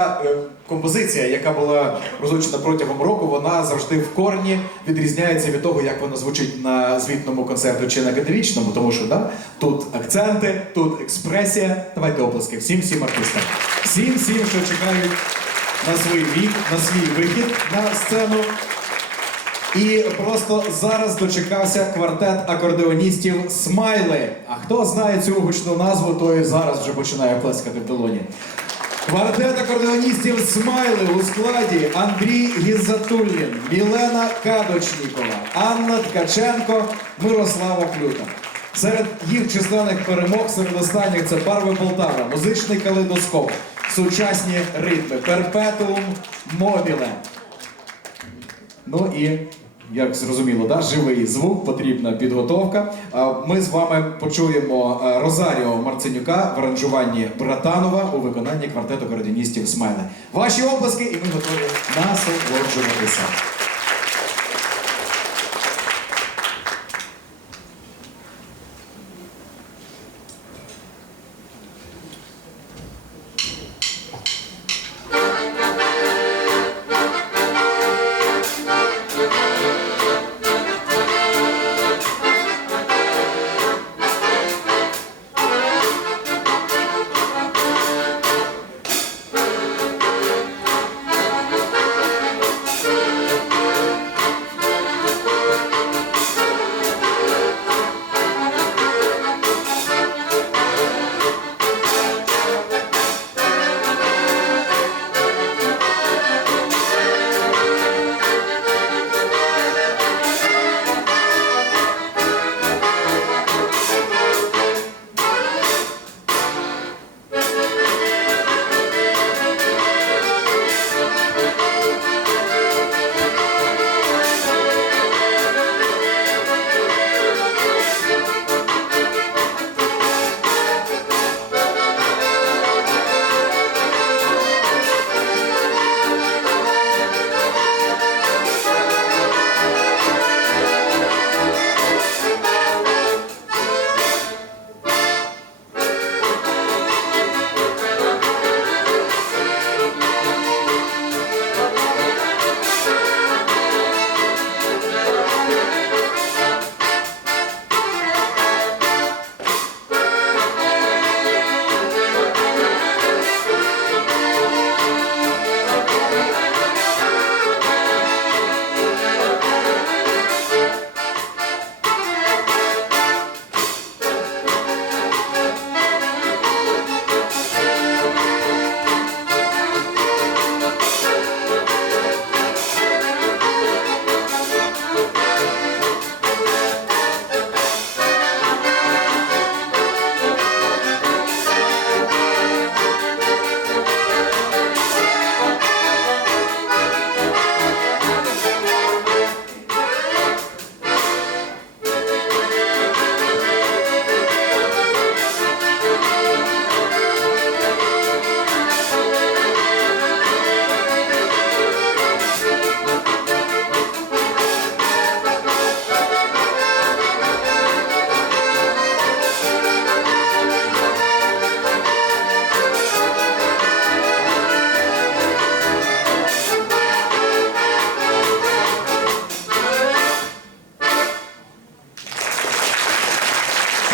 Е, Композиція, яка була розучена протягом року, вона завжди в корні відрізняється від того, як вона звучить на звітному концерту чи на академічному, тому що да, тут акценти, тут експресія. Давайте оплески всім всім артистам. Всім всім, що чекають на свій вік, на свій вихід на сцену. І просто зараз дочекався квартет акордеоністів Смайли. А хто знає цю гучну назву, той зараз вже починає плескати в долоні. Квартет акордеоністів Смайли у складі Андрій Гізатуллін, Мілена Кадочнікова, Анна Ткаченко, Мирослава Клюта. Серед їх численних перемог серед останніх це Барви Полтава, музичний калейдоскоп, сучасні ритми, перпетуум мобіле. Ну і як зрозуміло, да, живий звук, потрібна підготовка. Ми з вами почуємо Розаріо Марценюка в аранжуванні Братанова у виконанні квартету координістів Смайли. Ваші оплески, і ми готові насолоджуватися.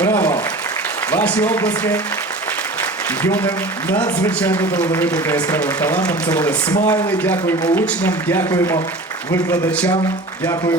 Браво! Ваші обласки юним надзвичайно талановитим та яскравим талантом. Це були смайли. Дякуємо учням, дякуємо викладачам, дякуємо.